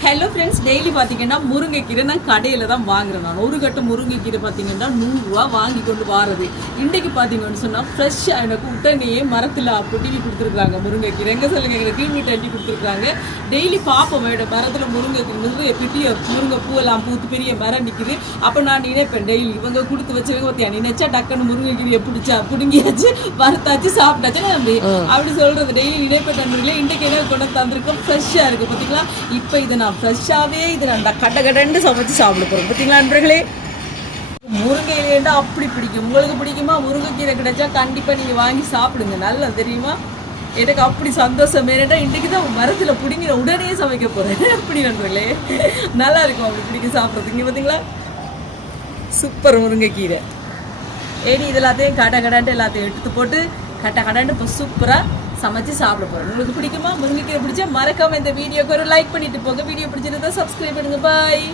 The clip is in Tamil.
ஹலோ ஃப்ரெண்ட்ஸ், டெய்லி பார்த்தீங்கன்னா முருங்கைக்கீரை நான் கடையில் தான் வாங்குறேன். நான் ஒரு கட்டு முருங்கைக்கீரை பார்த்தீங்கன்னா 100 ரூபா வாங்கி கொண்டு வாரது. இன்றைக்கு பார்த்தீங்கன்னு சொன்னால் ஃப்ரெஷ்ஷாக எனக்கு உடனே மரத்தில் பொட்டினி கொடுத்துருக்காங்க முருங்கைக்கீரை. எங்கே சொல்லுங்க, எங்களுக்கு கிளீன் தட்டி கொடுத்துருக்காங்க. டெய்லி பார்ப்போம் மரத்தில் முருங்கைக்கீரை பெரிய முருங்கை பூவெல்லாம் பூத்து பெரிய மரம் நிற்குது. அப்போ நான் நினைப்பேன், டெய்லி இவங்க கொடுத்து வச்சவங்க பார்த்தியா நினைச்சா டக்குன்னு முருங்கைக்கீரையை பிடுங்கியாச்சு வறுத்தாச்சு சாப்பிட்டாச்சு அப்படி சொல்கிறது டெய்லி நினைப்பேன். நண்பர்களே, இன்றைக்கு என்ன கொண்டு தந்திருக்கோம், ஃப்ரெஷ்ஷாக இருக்குது பார்த்தீங்களா. இப்போ இதை நான் ஃப்ரெஷ்ஷாகவே இது நான் கடகடன்னு சமைச்சு சாப்பிட போகிறோம் பார்த்தீங்களா நண்பர்களே. முருங்கையிலேண்டா அப்படி பிடிக்கும். உங்களுக்கு பிடிக்குமா? முருங்கைக்கீரை கிடைச்சா கண்டிப்பாக நீங்கள் வாங்கி சாப்பிடுங்க, நல்லா தெரியுமா. எனக்கு அப்படி சந்தோஷம் வேறேண்டா. இன்றைக்கி தான் மரத்தில் பிடிங்கிற உடனே சமைக்க போகிறேன். அப்படி நண்பர்களே, நல்லா இருக்கும் அப்படி பிடிக்க சாப்பிட்றதுக்கு. பார்த்தீங்களா, சூப்பர் முருங்கைக்கீரை. ஏடி இது எல்லாத்தையும் கடகடான்ட்டு எல்லாத்தையும் எடுத்து போட்டு கடகடான்ட்டு இப்போ சூப்பராக சமைச்சு சாப்பிட போகிறோம். உங்களுக்கு பிடிக்குமா? முருங்கைக்கீரை பிடிச்சா மறக்காம இந்த வீடியோக்கு ஒரு லைக் பண்ணிட்டு போங்க. வீடியோ பிடிச்சிருந்தா சப்ஸ்கிரைப் பண்ணுங்க. பாய்.